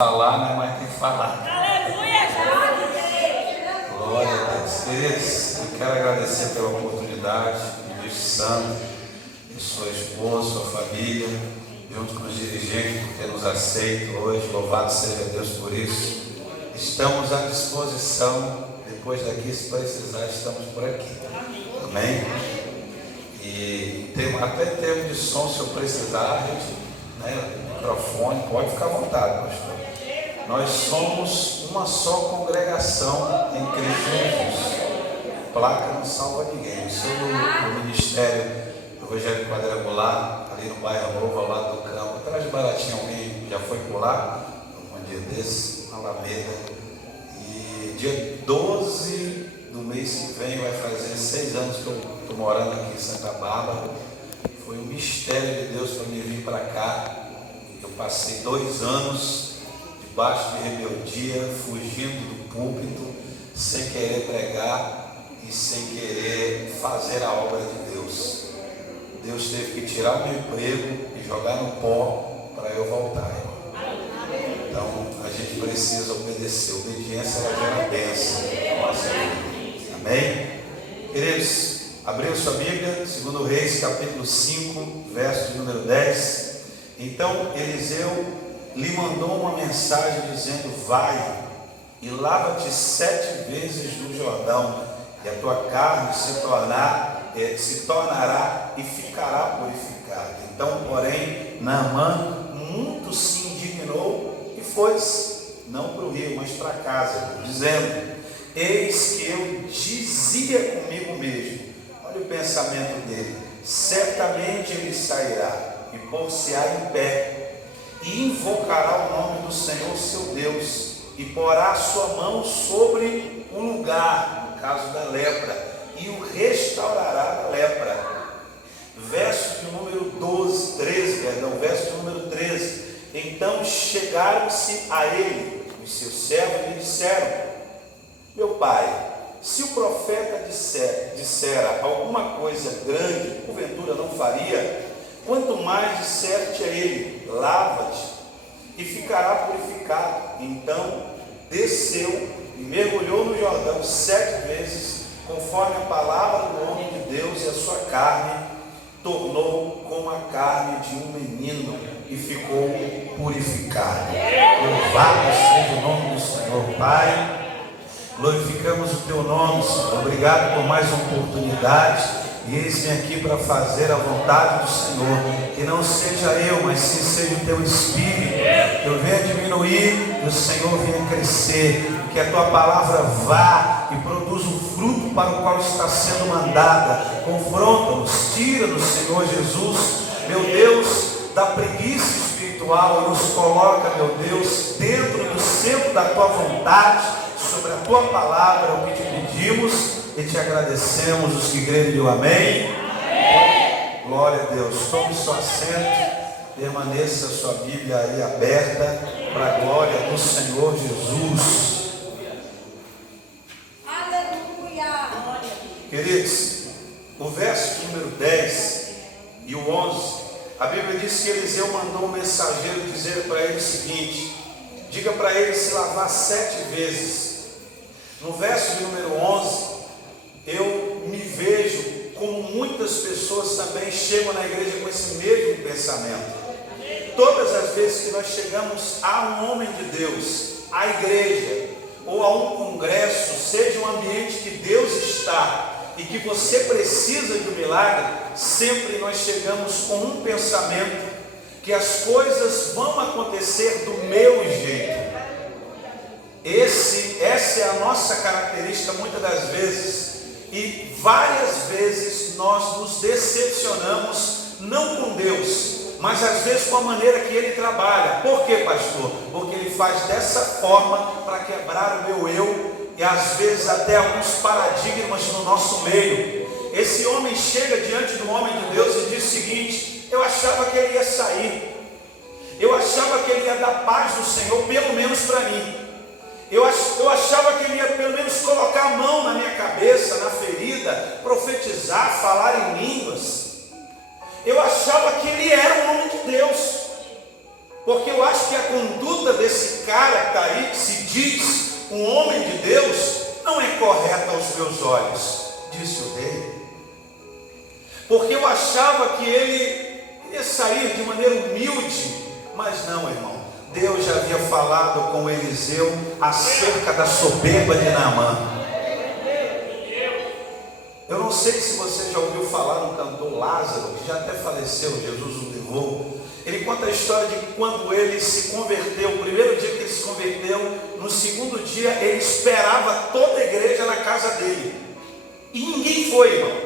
Falar, né? Mas tem que falar. Aleluia, já. Glória a Deus. Queridos, eu quero agradecer pela oportunidade, Deus Santo, de sua esposa, sua família, junto com os dirigentes, por ter nos aceito hoje. Louvado seja Deus por isso. Estamos à disposição. Depois daqui, se precisar, estamos por aqui. Amém? E até em termos de som, se eu precisar, a gente, microfone, pode ficar à vontade, pastor. Nós somos uma só congregação em Cristo Jesus. Placa não salva ninguém. Eu sou do Ministério Evangélico Quadrangular, ali no bairro Novo, ao lado do campo. Atrás de Baratinho, alguém já foi por lá? Um dia desse, na Alameda. E dia 12 do mês que vem, vai fazer 6 anos que eu estou morando aqui em Santa Bárbara. Foi um mistério de Deus para me vir para cá. Eu passei 2 anos debaixo de rebeldia, fugindo do púlpito, sem querer pregar e sem querer fazer a obra de Deus. Deus teve que tirar o meu emprego e jogar no pó para eu voltar. Então a gente precisa obedecer. Obediência, ela gera bênção na nossa vida. Amém? Queridos, abriu sua Bíblia, 2 Reis, capítulo 5, verso de número 10. Então Eliseu lhe mandou uma mensagem dizendo: vai e lava-te 7 vezes no Jordão, e a tua carne se tornará e ficará purificada. Então, porém, Naamã muito se indignou e foi-se, não para o rio, mas para casa, dizendo: eis que eu dizia comigo mesmo. Olha o pensamento dele: certamente ele sairá e pôr-se-á em pé, e invocará o nome do Senhor seu Deus, e porá a sua mão sobre um lugar, no caso da lepra, e o restaurará da lepra. Verso de número 13. Então chegaram-se a ele os seus servos e lhe disseram: meu pai, se o profeta dissera alguma coisa grande, porventura não faria? Quanto mais disserte a ele: lava-te e ficará purificado. Então desceu e mergulhou no Jordão 7 vezes, conforme a palavra do homem de Deus, e a sua carne tornou como a carne de um menino e ficou purificado. Louvado seja o nome do Senhor. Pai, glorificamos o teu nome, Senhor. Obrigado por mais uma oportunidade. E eis-me aqui para fazer a vontade do Senhor. Que não seja eu, mas sim seja o teu Espírito. Que eu venha diminuir e o Senhor venha crescer. Que a tua palavra vá e produza o fruto para o qual está sendo mandada. Confronta-nos, tira-nos, Senhor Jesus, meu Deus, da preguiça espiritual, e nos coloca, meu Deus, dentro do centro da tua vontade, sobre a tua palavra, o que te pedimos e te agradecemos. Os que creem, digam amém. Amém. Glória a Deus. Tome seu assento, permaneça a sua Bíblia aí aberta para a glória do Senhor Jesus. Aleluia. Queridos, o verso número 10 e o 11, a Bíblia diz que Eliseu mandou um mensageiro dizer para ele o seguinte: diga para ele se lavar 7 vezes. No verso número 11, eu me vejo como muitas pessoas também chegam na igreja com esse mesmo pensamento. Todas as vezes que nós chegamos a um homem de Deus, à igreja, ou a um congresso, seja um ambiente que Deus está e que você precisa de um milagre, sempre nós chegamos com um pensamento: que as coisas vão acontecer do meu jeito. Essa é a nossa característica muitas das vezes, e várias vezes nós nos decepcionamos, não com Deus, mas às vezes com a maneira que Ele trabalha. Por quê, pastor? Porque Ele faz dessa forma para quebrar o meu eu, e às vezes até alguns paradigmas no nosso meio. Esse homem chega diante do homem de Deus e diz o seguinte: eu achava que ele ia sair, eu achava que ele ia dar paz do Senhor, pelo menos para mim. Eu achava que ele ia pelo menos colocar a mão na minha cabeça, na ferida, profetizar, falar em línguas. Eu achava que ele era um homem de Deus. Porque eu acho que a conduta desse cara que está aí, que se diz um homem de Deus, não é correta aos meus olhos, disse o rei. Porque eu achava que ele ia sair de maneira humilde, mas não, irmão. Deus já havia falado com Eliseu acerca da soberba de Naamã. Eu não sei se você já ouviu falar no cantor Lázaro, que já até faleceu, Jesus o levou. Ele conta a história de que quando ele se converteu, o primeiro dia que ele se converteu, no segundo dia ele esperava toda a igreja na casa dele. E ninguém foi, irmão.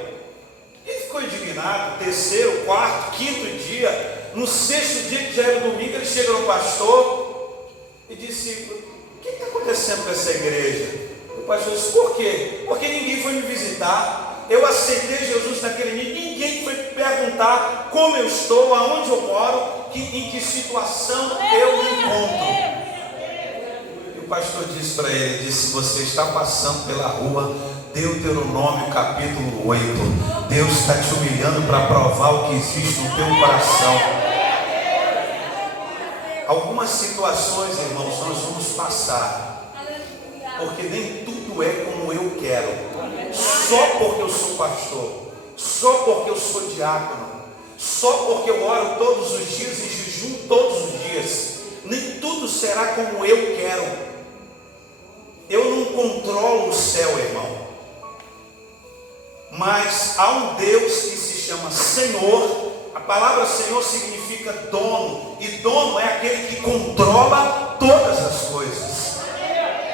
Ele ficou indignado, terceiro, quarto, quinto dia. No sexto dia, que já era domingo, ele chega no pastor e disse: o que está acontecendo com essa igreja? O pastor disse: por quê? Porque ninguém foi me visitar. Eu aceitei Jesus naquele dia, ninguém foi perguntar como eu estou, aonde eu moro, em que situação eu me encontro. E o pastor disse para ele, disse: você está passando pela rua, Deuteronômio capítulo 8, Deus está te humilhando para provar o que existe no teu coração. Algumas situações, irmãos, nós vamos passar, porque nem tudo é como eu quero. Só porque eu sou pastor, só porque eu sou diácono, só porque eu oro todos os dias e jejum todos os dias, nem tudo será como eu quero. Eu não controlo o céu, irmão, mas há um Deus que se chama Senhor. A palavra Senhor significa dono, e dono é aquele que controla todas as coisas.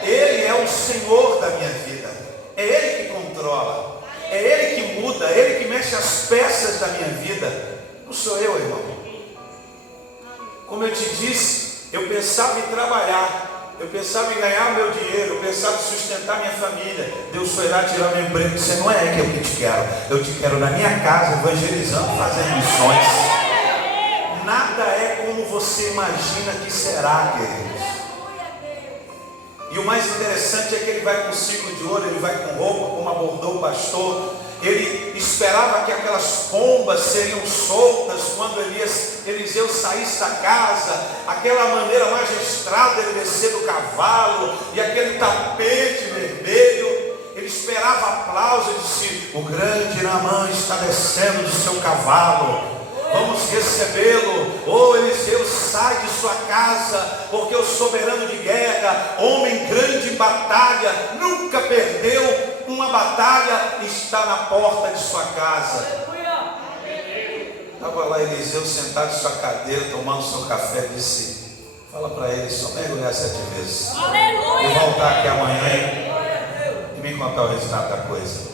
Ele é o Senhor da minha vida, é Ele que controla, é Ele que muda, é Ele que mexe as peças da minha vida. Não sou eu, irmão. Como eu te disse, eu pensava em trabalhar, eu pensava em ganhar o meu dinheiro, eu pensava em sustentar minha família. Deus foi lá tirar meu emprego. Você não é que eu te quero. Eu te quero na minha casa, evangelizando, fazendo missões. Nada é como você imagina que será, queridos. E o mais interessante é que ele vai com ciclo de ouro, ele vai com roupa, como abordou o pastor. Ele esperava que aquelas pombas seriam soltas quando Eliseu saísse da casa, aquela maneira magistral dele descer do cavalo, e aquele tapete vermelho. Ele esperava aplauso e disse: o grande Naamã está descendo do seu cavalo, vamos recebê-lo. Oh, Eliseu, sai de sua casa, porque o soberano de guerra, homem grande em batalha, nunca perdeu uma batalha, está na porta de sua casa. Estava lá Eliseu sentado em sua cadeira, tomando seu café, disse: fala para ele só mergulhar 7 vezes e voltar aqui amanhã e me contar o resultado da coisa.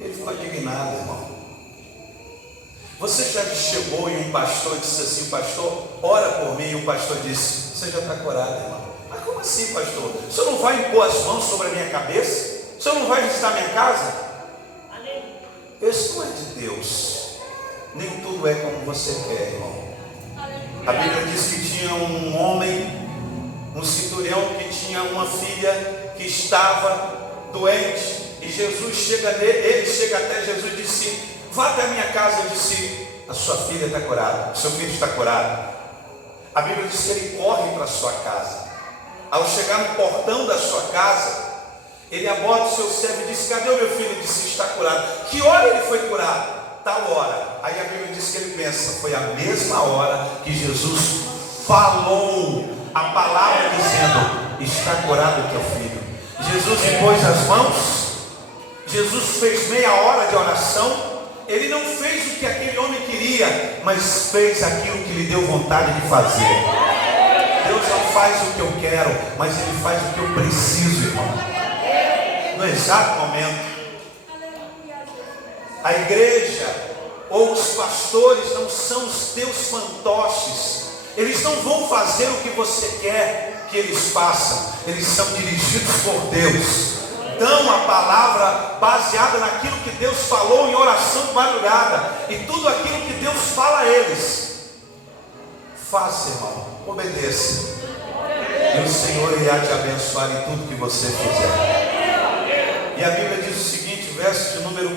Ele ficou indignado, irmão. Você já chegou e um pastor disse assim: pastor, ora por mim. E o pastor disse: você já está curado, irmão. Mas como assim, pastor? O senhor não vai impor as mãos sobre a minha cabeça? O senhor não vai visitar minha casa? Isso não é de Deus. Nem tudo é como você quer, irmão. A Bíblia diz que tinha um homem, um centurião, que tinha uma filha que estava doente. E Jesus chega nele, ele chega até Jesus e disse: vá até a minha casa. Eu disse: a sua filha está curada, o seu filho está curado. A Bíblia diz que ele corre para a sua casa. Ao chegar no portão da sua casa, ele aborda o seu servo e diz: cadê o meu filho? Ele disse: está curado. Que hora ele foi curado? Tal hora. Aí a Bíblia diz que ele pensa: foi a mesma hora que Jesus falou a palavra dizendo: está curado o teu filho. Jesus impôs as mãos, Jesus fez meia hora de oração. Ele não fez o que aquele homem queria, mas fez aquilo que lhe deu vontade de fazer. Deus não faz o que eu quero, mas Ele faz o que eu preciso, irmão, no exato momento. A igreja ou os pastores não são os teus fantoches. Eles não vão fazer o que você quer que eles façam. Eles são dirigidos por Deus. Dão a palavra baseada naquilo que Deus falou em oração de madrugada, e tudo aquilo que Deus fala a eles. Faça, irmão, obedeça, e o Senhor irá te abençoar em tudo que você fizer. E a Bíblia diz o seguinte, verso de número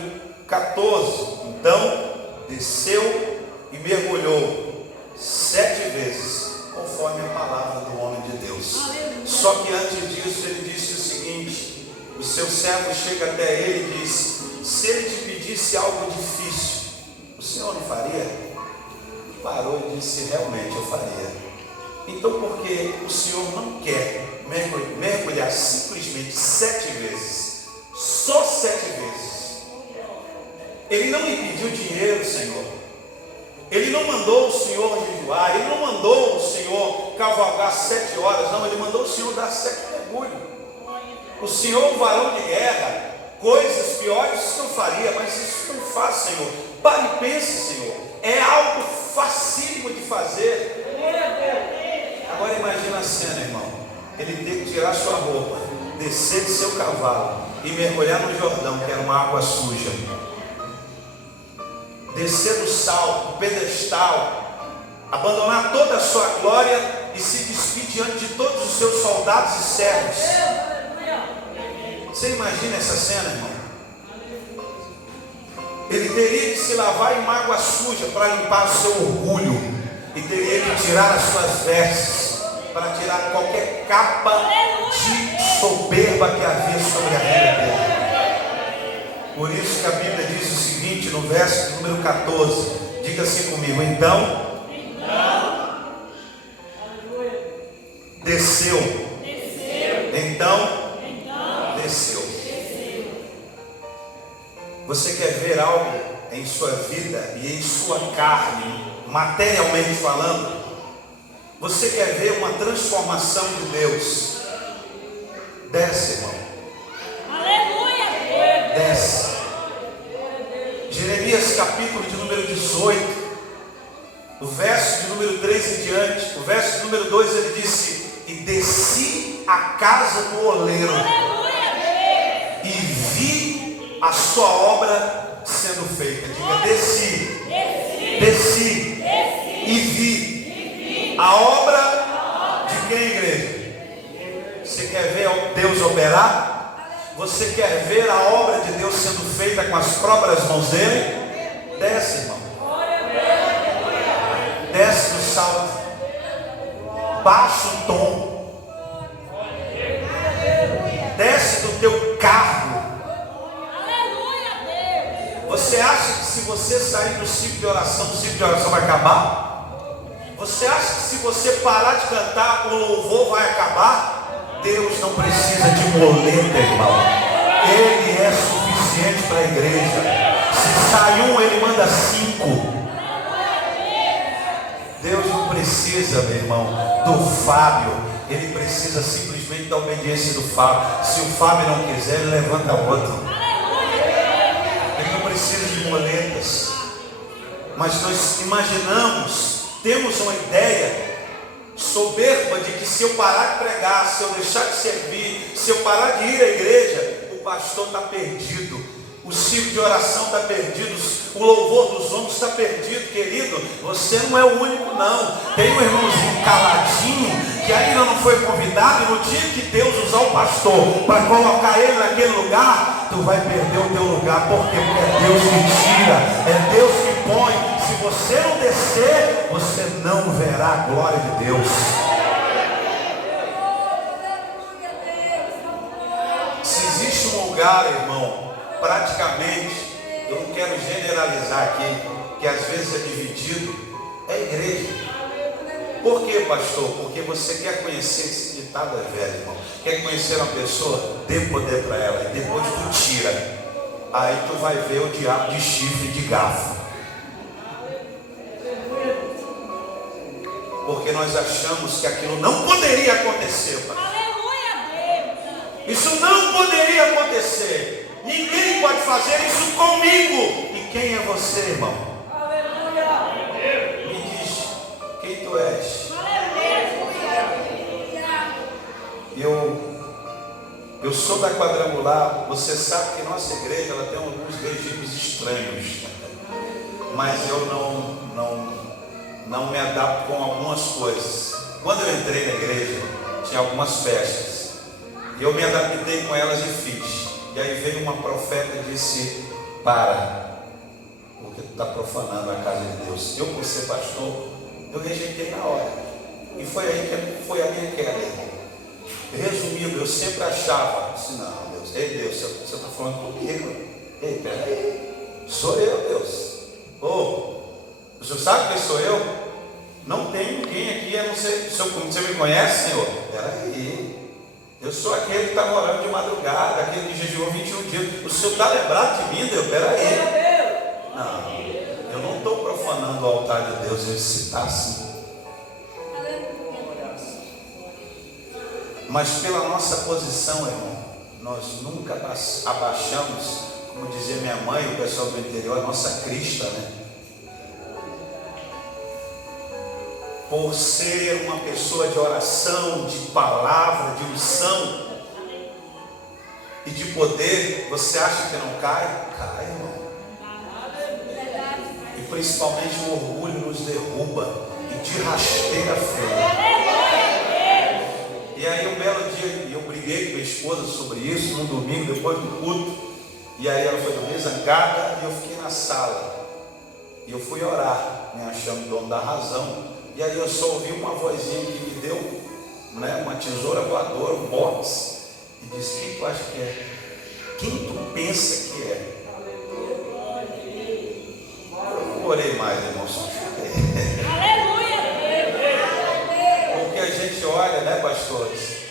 14: então desceu e mergulhou 7 vezes conforme a palavra do homem de Deus. Só que antes disso ele disse o seguinte: o seu servo chega até ele e diz: se ele te pedisse algo difícil, o senhor não faria? Parou e disse: realmente eu faria. Então, porque o senhor não quer mergulhar simplesmente 7 vezes, só 7 vezes? Ele não lhe pediu dinheiro, Senhor. Ele não mandou o Senhor jejuar. Ele não mandou o Senhor cavalgar 7 horas. Não, ele mandou o Senhor dar 7 mergulhos. O Senhor é um varão de guerra. Coisas piores que eu faria, mas isso não faz, Senhor. Pare e pense, Senhor. É algo facílimo de fazer. Agora imagina a cena, irmão. Ele tem que tirar sua roupa, descer de seu cavalo e mergulhar no Jordão, que era uma água suja. Descer do salto, do pedestal, abandonar toda a sua glória e se despir diante de todos os seus soldados e servos. Você imagina essa cena, irmão? Ele teria que se lavar em água suja para limpar o seu orgulho, e teria que tirar as suas vestes para tirar qualquer capa de soberba que havia sobre a vida dele. Por isso que a Bíblia diz o seguinte no verso número 14, diga assim comigo: então desceu. Então desceu. Você quer ver algo em sua vida e em sua carne, materialmente falando? Você quer ver uma transformação de Deus? Desce, irmão. Aleluia. Desce. Jeremias capítulo de número 18, o verso de número 3 em diante, o verso de número 2, ele disse: e desci a casa do oleiro, e vi a sua obra sendo feita. Diga: desci. Desci. E vi a obra de quem, igreja? Você quer ver Deus operar? Você quer ver a obra de Deus sendo feita com as próprias mãos dele? Desce, irmão. Desce do salto. Baixa o tom. Desce do teu carro. Você acha que se você sair do ciclo de oração, o ciclo de oração vai acabar? Você acha que se você parar de cantar, o louvor vai acabar? Deus não precisa de moleta, irmão. Ele é suficiente para a igreja. Se sai um, ele manda 5. Deus não precisa, meu irmão, do Fábio. Ele precisa simplesmente da obediência do Fábio. Se o Fábio não quiser, ele levanta outro. Ele não precisa de moletas. Mas nós imaginamos, temos uma ideia soberba de que se eu parar de pregar, se eu deixar de servir, se eu parar de ir à igreja, o pastor está perdido, o ciclo de oração está perdido, o louvor dos homens está perdido. Querido, você não é o único, não. Tem um irmãozinho caladinho que ainda não foi convidado, e no dia que Deus usar o pastor para colocar ele naquele lugar, tu vai perder o teu lugar. Por quê? Porque é Deus que tira, é Deus que põe. Se você não descer, você não verá a glória de Deus. Se existe um lugar, irmão, praticamente, eu não quero generalizar aqui, que às vezes é dividido, é a igreja. Por quê, pastor? Porque você quer conhecer, esse ditado é velho, irmão. Quer conhecer uma pessoa? Dê poder para ela, e depois tu tira. Aí tu vai ver o diabo de chifre e de garfo. Porque nós achamos que aquilo não poderia acontecer, pastor. Isso não poderia acontecer. Ninguém pode fazer isso comigo. E quem é você, irmão? Me diz, quem tu és? Eu sou da Quadrangular. Você sabe que nossa igreja ela tem alguns regimes estranhos. Mas eu não me adapto com algumas coisas. Quando eu entrei na igreja, tinha algumas festas. E eu me adaptei com elas e fiz. E aí veio uma profeta e disse: para, porque tu está profanando a casa de Deus. Eu, por ser pastor, eu rejeitei na hora. E foi aí que foi a minha queda. Resumindo, eu sempre achava assim, não, Deus, ei Deus, você está falando comigo? Ei, peraí, sou eu, Deus. O senhor sabe quem sou eu? Não tem ninguém aqui, a não ser, você me conhece, Senhor? Peraí, eu sou aquele que está morando de madrugada, aquele que jejuou 21 dias. O senhor está lembrado de mim, Deus? Peraí. Não, eu não estou profanando o altar de Deus, ele se está assim. Mas pela nossa posição, irmão, nós nunca abaixamos, como dizia minha mãe, o pessoal do interior, a nossa crista, né? Por ser uma pessoa de oração, de palavra, de unção e de poder, você acha que não cai? Cai, irmão. E principalmente o orgulho nos derruba e de rasteira feia. E aí um belo dia eu briguei com minha esposa sobre isso, num domingo, depois do culto. E aí ela foi dormir zangada e eu fiquei na sala. E eu fui orar, me achando dono da razão. E aí eu só ouvi uma vozinha que me deu, né, uma tesoura voadora, um box. E disse, quem tu acha que é? Quem tu pensa que é? Eu não orei mais, irmão, só chutei. Porque a gente olha, né, pastores?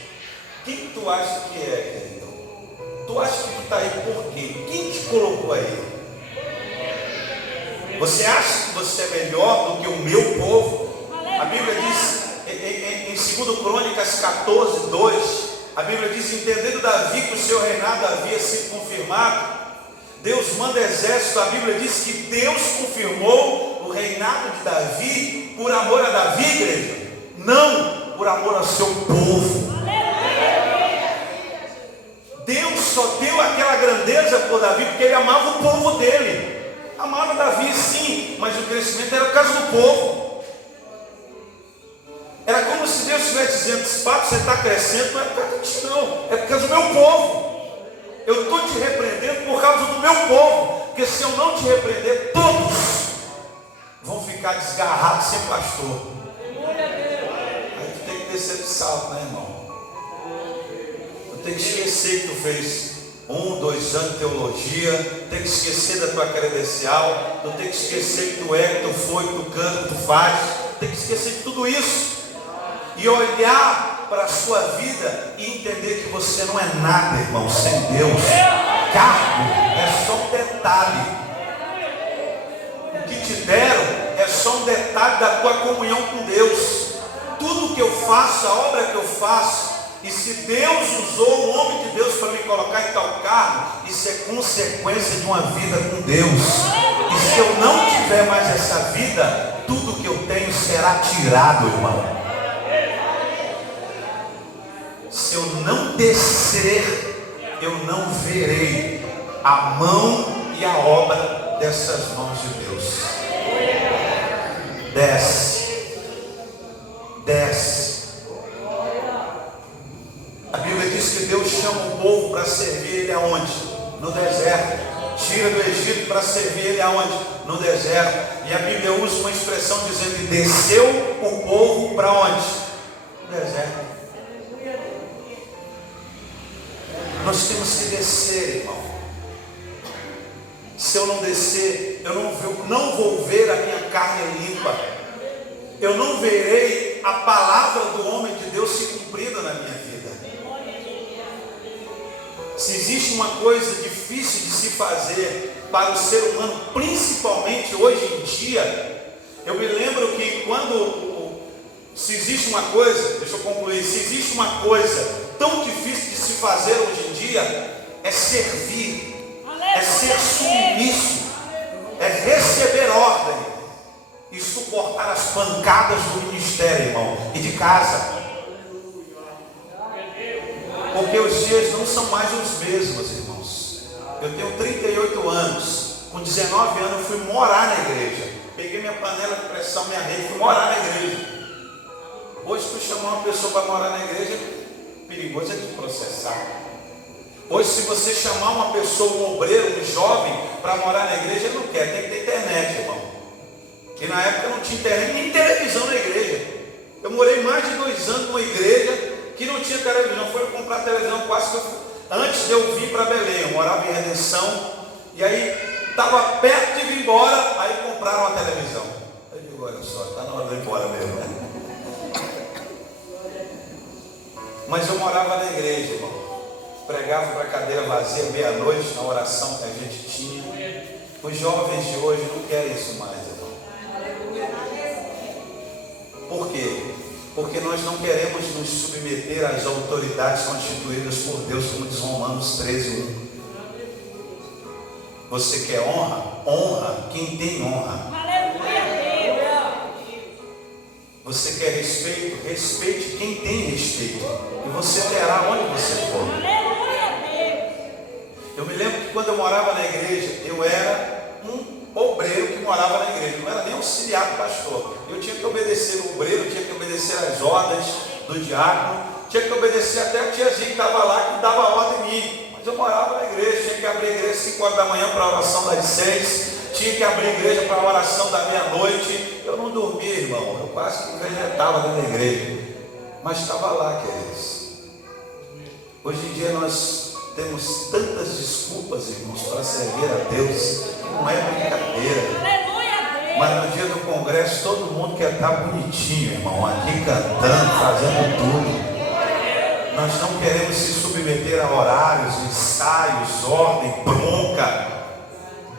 Quem tu acha que é, querido? Tu acha que tu está aí por quê? Quem te colocou aí? Você acha que você é melhor do que o meu povo? A Bíblia diz, em 2 Crônicas 14, 2, a Bíblia diz, entendendo Davi que o seu reinado havia sido confirmado, Deus manda exército. A Bíblia diz que Deus confirmou o reinado de Davi por amor a Davi, igreja, não por amor ao seu povo. Deus só deu aquela grandeza por Davi porque ele amava o povo dele. Amava Davi sim, mas o crescimento era por causa do povo. Era como se Deus estivesse dizendo, esse fato você está crescendo, não é por causa de ti não, é por causa do meu povo. Eu estou te repreendendo por causa do meu povo, porque se eu não te repreender, todos vão ficar desgarrados sem pastor. Aí tu tem que descer do salto, né, irmão? Tu tem que esquecer que tu fez 1, 2 anos de teologia, tem que esquecer da tua credencial, tu tem que esquecer que tu é, que tu foi, que tu canta, que tu faz, tem que esquecer de tudo isso. E olhar para a sua vida e entender que você não é nada, irmão, sem Deus. Cargo é só um detalhe. O que te deram é só um detalhe da tua comunhão com Deus. Tudo que eu faço, a obra que eu faço, e se Deus usou o homem de Deus para me colocar em tal cargo, isso é consequência de uma vida com Deus. E se eu não tiver mais essa vida, tudo que eu tenho será tirado, irmão. Se eu não descer, eu não verei a mão e a obra dessas mãos de Deus. Desce, desce. A Bíblia diz que Deus chama o povo para servir Ele aonde? No deserto. Tira do Egito para servir Ele aonde? No deserto. E a Bíblia usa uma expressão dizendo que desceu o povo para onde? No deserto. Nós temos que descer, irmão. Se eu não descer, eu não vou ver a minha carne limpa. Eu não verei a palavra do homem de Deus se cumprida na minha vida. Se existe uma coisa difícil de se fazer para o ser humano, principalmente hoje em dia, eu me lembro que se existe uma coisa, deixa eu concluir, se existe uma coisa tão difícil de se fazer hoje em dia, é servir, é ser submisso, é receber ordem e suportar as pancadas do ministério, irmão, e de casa. Porque os dias não são mais os mesmos, irmãos. Eu tenho 38 anos, com 19 anos eu fui morar na igreja. Peguei minha panela de pressão, minha rede, fui morar na igreja. Hoje tu chamar uma pessoa para morar na igreja, perigoso é te processar. Hoje se você chamar uma pessoa, um obreiro, um jovem para morar na igreja, ele não quer, tem que ter internet, irmão. E na época não tinha internet nem televisão na igreja. Eu morei mais de 2 anos numa igreja que não tinha televisão. Foi comprar televisão quase que antes de eu vir para Belém. Eu morava em Redenção. E aí estava perto de vir embora. Aí compraram uma televisão. Eu digo, olha só, está na hora de ir embora mesmo, né? Mas eu morava na igreja, irmão. Pregava para a cadeira vazia meia-noite, na oração que a gente tinha. Os jovens de hoje não querem isso mais, irmão. Por quê? Porque nós não queremos nos submeter às autoridades constituídas por Deus, como diz Romanos 13:1. Você quer honra? Honra quem tem honra. Você quer respeito? Respeite quem tem respeito. E você terá onde você for. Eu me lembro que quando eu morava na igreja, eu era um obreiro que morava na igreja. Não era nem auxiliar do pastor. Eu tinha que obedecer o obreiro, tinha que obedecer as ordens do diácono, tinha que obedecer até a tiazinha que estava lá, que dava ordem em mim. Mas eu morava na igreja, tinha que abrir a igreja às 5 horas da manhã para a oração das 6, tinha que abrir a igreja para a oração da meia-noite. Eu não dormia, irmão, eu quase que vegetava dentro da igreja, mas estava lá, queridos. Hoje em dia nós temos tantas desculpas, irmãos, para servir a Deus, não é brincadeira. Mas no dia do congresso todo mundo quer estar bonitinho, irmão, aqui cantando, fazendo tudo. Nós não queremos se submeter a horários, ensaios, ordem, bronca,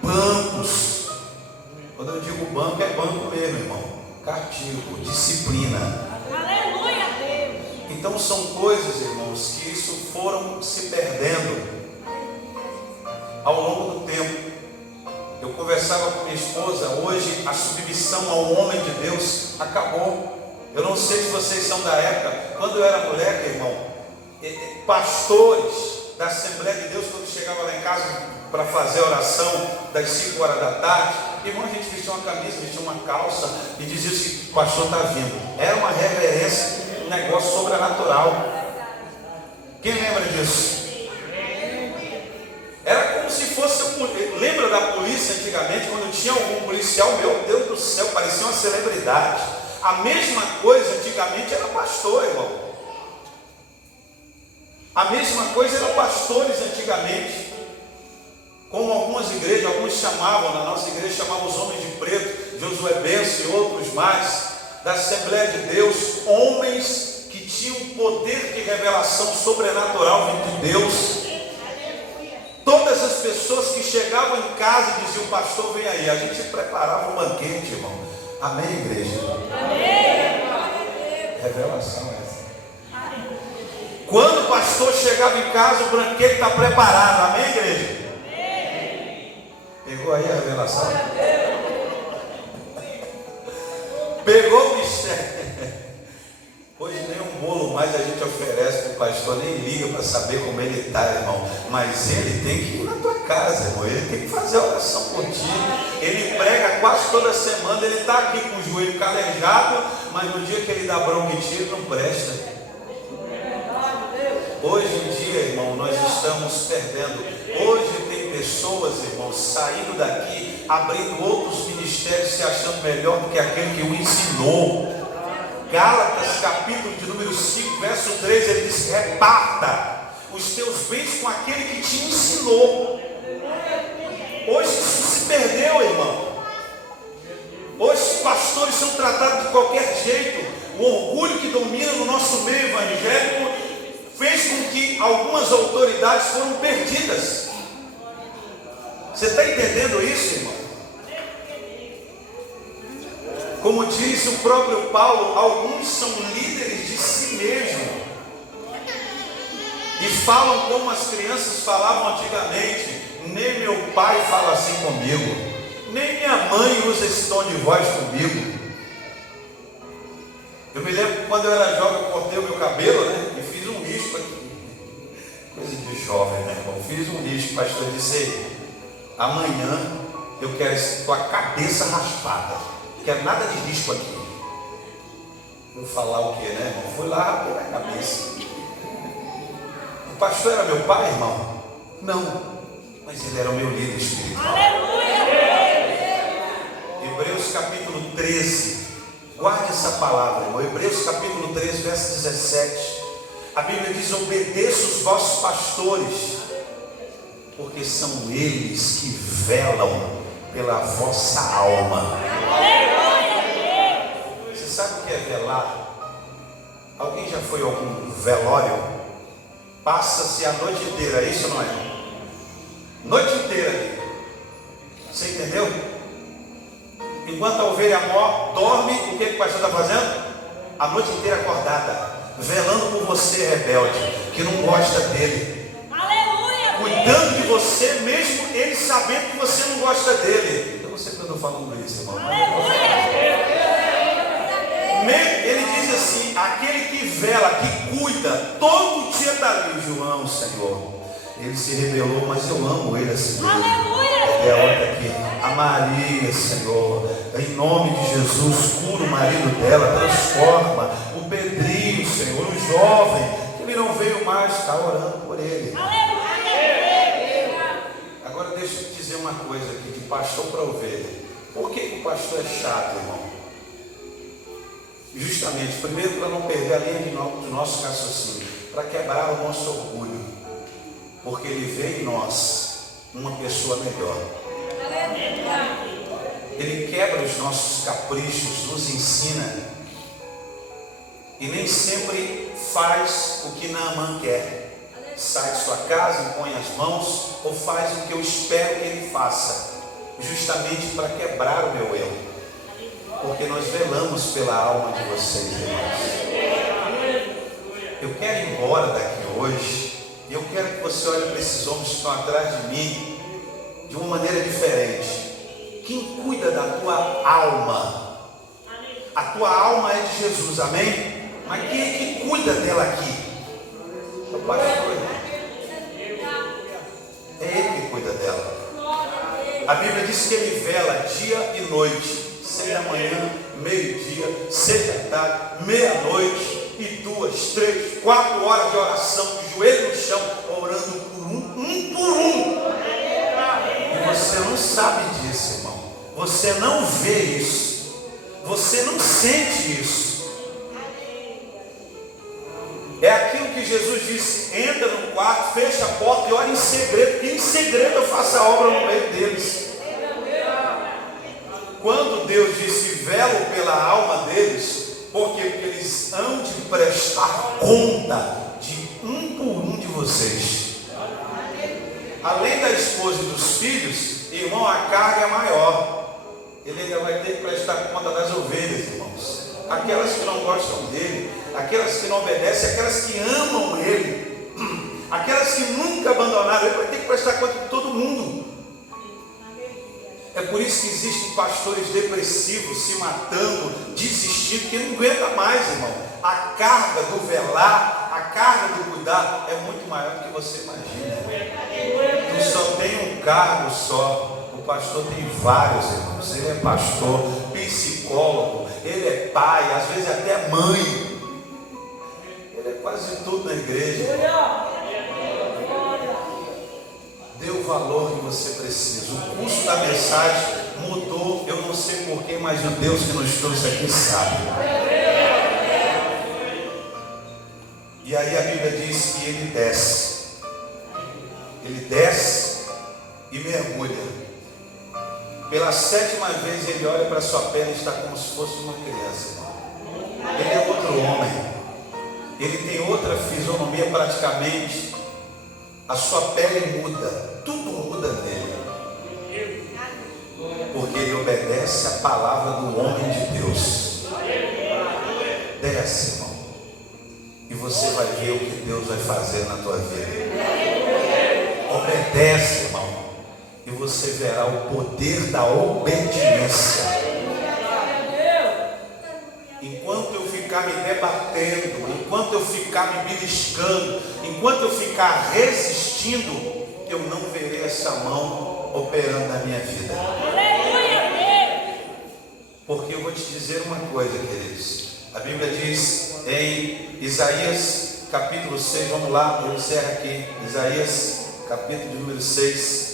bancos. Quando eu digo banco, é banco mesmo, irmão. Castigo, disciplina. Aleluia, Deus. Então são coisas, irmãos, que isso foram se perdendo ao longo do tempo. Eu conversava com minha esposa, hoje a submissão ao homem de Deus acabou. Eu não sei se vocês são da época, quando eu era moleque, irmão, pastores da Assembleia de Deus, quando chegava lá em casa para fazer a oração das 5 horas da tarde, irmão, a gente vestia uma camisa, vestia uma calça e dizia assim, o pastor está vindo. Era uma reverência, um negócio sobrenatural. Quem lembra disso? Era como se fosse, lembra da polícia antigamente, quando tinha algum policial, meu Deus do céu, parecia uma celebridade. A mesma coisa antigamente era pastor, irmão. A mesma coisa era pastores antigamente. Como algumas igrejas, alguns chamavam, na nossa igreja chamavam os homens de preto, Josué Benção e outros mais, da Assembleia de Deus, homens que tinham poder de revelação sobrenatural vindo de Deus. Todas as pessoas que chegavam em casa e diziam, pastor, vem aí. A gente preparava um banquete, irmão. Amém, igreja? Amém. Revelação essa. Quando o pastor chegava em casa, o banquete está preparado. Amém, igreja? Amém. Pegou aí a revelação? Pegou o mistério. Hoje nem um bolo mais a gente oferece para o pastor, nem liga para saber como ele está, irmão. Mas ele tem que ir na tua casa, irmão. Ele tem que fazer a oração contigo. Ele prega quase toda semana. Ele está aqui com o joelho calejado, mas no dia que ele dá bronca em ti, ele não presta. Hoje em dia, irmão, nós estamos perdendo. Hoje tem pessoas, irmãos, saindo daqui, abrindo outros ministérios, se achando melhor do que aquele que o ensinou. Gálatas, capítulo de número 5, verso 3, ele diz, reparta os teus bens com aquele que te ensinou. Hoje isso se perdeu, irmão. Hoje os pastores são tratados de qualquer jeito. O orgulho que domina no nosso meio evangélico fez com que algumas autoridades foram perdidas. Você está entendendo isso, irmão? Como disse o próprio Paulo, alguns são líderes de si mesmo e falam como as crianças falavam antigamente. Nem meu pai fala assim comigo, nem minha mãe usa esse tom de voz comigo. Eu me lembro que quando eu era jovem, eu cortei o meu cabelo, né, e fiz um risco aqui. Coisa de jovem, né, irmão? Fiz um risco, o pastor disse, amanhã eu quero tua cabeça raspada. Não quero nada de risco aqui. Vou falar o que, né, irmão? Fui lá, rapei na cabeça. O pastor era meu pai, irmão? Não, mas ele era o meu líder espiritual. Aleluia! Hebreus capítulo 13, Guarde essa palavra, irmão. Hebreus capítulo 3, verso 17. A Bíblia diz: obedeça os vossos pastores, porque são eles que velam pela vossa alma. Você sabe o que é velar? Alguém já foi a algum velório? Passa-se a noite inteira, é isso ou não é? Noite inteira ali. Você entendeu? Enquanto a ovelha dorme, o que o pastor está fazendo? A noite inteira acordada, velando por você, rebelde, que não gosta dele. Aleluia. Cuidando de você, mesmo ele sabendo que você não gosta dele. Eu não sei porque eu estou falando isso, irmão. Ele diz assim: aquele que vela, que cuida, todo dia está ali. João, Senhor, ele se rebelou, mas eu amo ele assim. É outra aqui. A Maria, Senhor, em nome de Jesus, cura o marido dela, transforma. O Pedrinho, Senhor, o jovem, que ele não veio mais, está orando por ele. Agora deixa eu te dizer uma coisa aqui, de pastor para ovelha. Por que o pastor é chato, irmão? Justamente, primeiro, para não perder a linha do nosso raciocínio, para quebrar o nosso orgulho, porque ele vê em nós uma pessoa melhor. Ele quebra os nossos caprichos, nos ensina, e nem sempre faz o que Naamã quer. Sai de sua casa, impõe as mãos, ou faz o que eu espero que ele faça, justamente para quebrar o meu erro. Porque nós velamos pela alma de vocês, irmãos. Eu quero ir embora daqui hoje, e eu quero que você olhe para esses homens que estão atrás de mim de uma maneira diferente. Quem cuida da tua alma? A tua alma é de Jesus, amém? Mas quem é que cuida dela aqui? É o pastor. É ele que cuida dela. A Bíblia diz que ele vela dia e noite, 6 da manhã, meio-dia, 6 da tarde, meia-noite, e 2, 3, 4 horas de oração, de joelho no chão, orando por um por um. E você não sabe disso, irmão. Você não vê isso. Você não sente isso. É aquilo que Jesus disse: entra no quarto, fecha a porta e ora em segredo, porque em segredo eu faço a obra no meio deles. Quando Deus disse velo pela alma deles, porque eles hão de prestar conta de um por um de vocês. Além da esposa e dos filhos, irmão, a carga é maior. Ele ainda vai ter que prestar conta das ovelhas, irmãos. Aquelas que não gostam dele, aquelas que não obedecem, aquelas que amam ele, aquelas que nunca abandonaram ele, vai ter que prestar conta de todo mundo. É por isso que existem pastores depressivos, se matando, desistindo, que não aguenta mais, irmão. A carga do velar, a carga do cuidar é muito maior do que você imagina. Não só tem um cargo só, o pastor tem vários, irmãos. Ele é pastor, psicólogo, ele é pai, às vezes até mãe. Ele é quase tudo na igreja. Dê o valor que você precisa. O custo da mensagem mudou, eu não sei porquê, mas o Deus que nos trouxe aqui sabe. E aí a Bíblia diz que ele desce. Ele desce e mergulha. Pela 7ª vez ele olha para a sua pele e está como se fosse uma criança. Ele é outro homem. Ele tem outra fisionomia praticamente. A sua pele muda, tudo muda nele, porque ele obedece a palavra do homem de Deus. Desce, irmão, e você vai ver o que Deus vai fazer na tua vida. Obedece, irmão, e você verá o poder da obediência. Enquanto eu ficar me debatendo, enquanto eu ficar me beliscando, enquanto eu ficar resistindo, eu não verei essa mão operando na minha vida. Porque eu vou te dizer uma coisa, queridos. A Bíblia diz em Isaías capítulo 6, vamos lá, eu encerro aqui. Isaías capítulo número 6.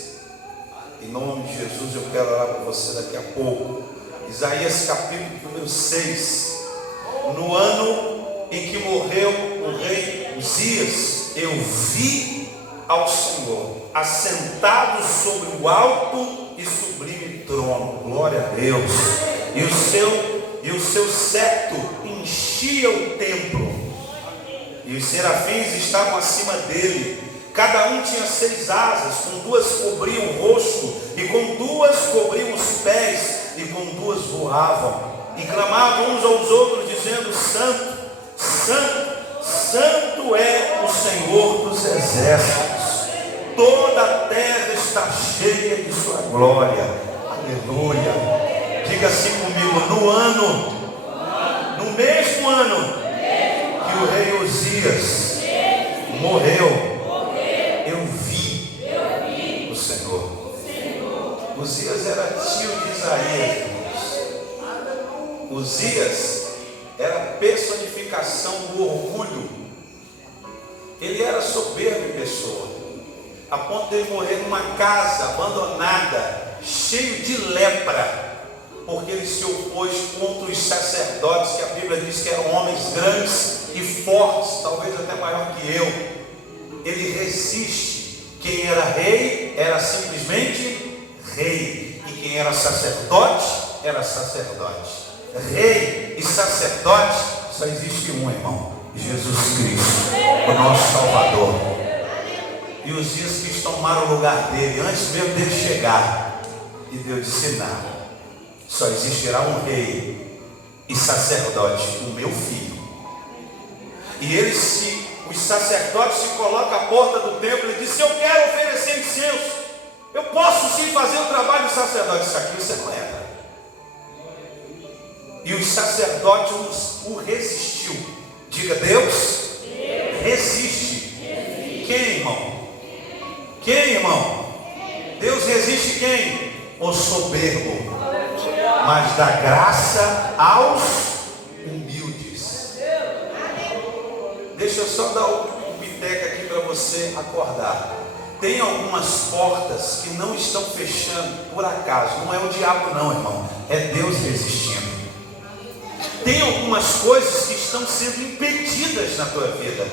Em nome de Jesus eu quero orar por você daqui a pouco. Isaías capítulo número 6. No ano em que morreu o rei Uzias, eu vi ao Senhor assentado sobre o alto e sublime trono. Glória a Deus. E o seu cetro enchia o templo, e os serafins estavam acima dele. Cada um tinha 6 asas, com 2 cobriam o rosto, e com 2 cobriam os pés, e com 2 voavam, e clamavam uns aos outros, dizendo: Santo, Santo, Santo é o Senhor dos exércitos, toda a terra está cheia de sua glória. Aleluia. Diga assim comigo: no mesmo ano que o rei Uzias morreu, eu vi o Senhor. Uzias era tio de Isaías, irmãos. Uzias era a personificação do orgulho. Ele era soberbo em pessoa, a ponto de ele morrer numa casa abandonada, cheio de lepra, porque ele se opôs contra os sacerdotes, que a Bíblia diz que eram homens grandes e fortes, talvez até maior que eu. Ele resiste. Quem era rei era simplesmente rei, e quem era sacerdote era sacerdote. Rei e sacerdote só existe um, irmão: Jesus Cristo, o nosso Salvador. E os dias quis tomar o lugar dele antes mesmo dele chegar, e Deus disse: não, só existirá um rei e sacerdote, o meu filho. E os sacerdotes se colocam à porta do templo e dizem: eu quero oferecer incenso, eu posso sim fazer o trabalho do sacerdote. Isso aqui você não era. E os sacerdotes o resistiu. Diga: Deus resiste. Quem, irmão? Quem, irmão? Deus resiste quem? O soberbo, mas dá graça aos humildes. Deixa eu só dar um piteca aqui para você acordar. Tem algumas portas que não estão fechando por acaso. Não é o diabo não, irmão, é Deus resistindo. Tem algumas coisas que estão sendo impedidas na tua vida.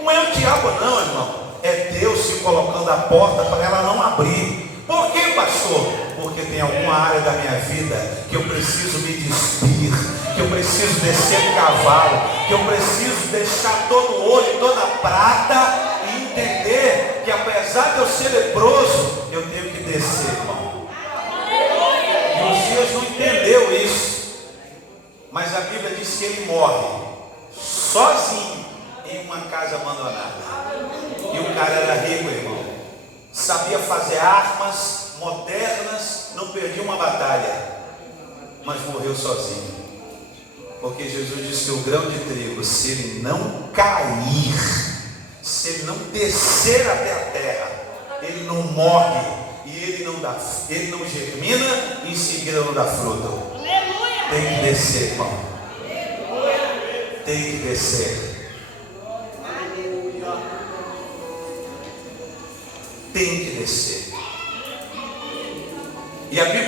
Não é o diabo não, irmão, é Deus se colocando à porta para ela não abrir. Por quê, pastor? Porque tem alguma área da minha vida que eu preciso me despir, que eu preciso descer do cavalo, que eu preciso deixar todo o ouro e toda a prata e entender que apesar de eu ser leproso, eu tenho que descer, irmão. E os dias não entendeu isso, mas a Bíblia diz que ele morre sozinho em uma casa abandonada. E o cara era rico, irmão, sabia fazer armas modernas, não perdia uma batalha, mas morreu sozinho. Porque Jesus disse que o grão de trigo, se ele não cair, se ele não descer até a terra, ele não morre, e ele não germina, e em seguida não dá fruto. Tem que descer, irmão. Tem que descer. Tem que descer. E a Bíblia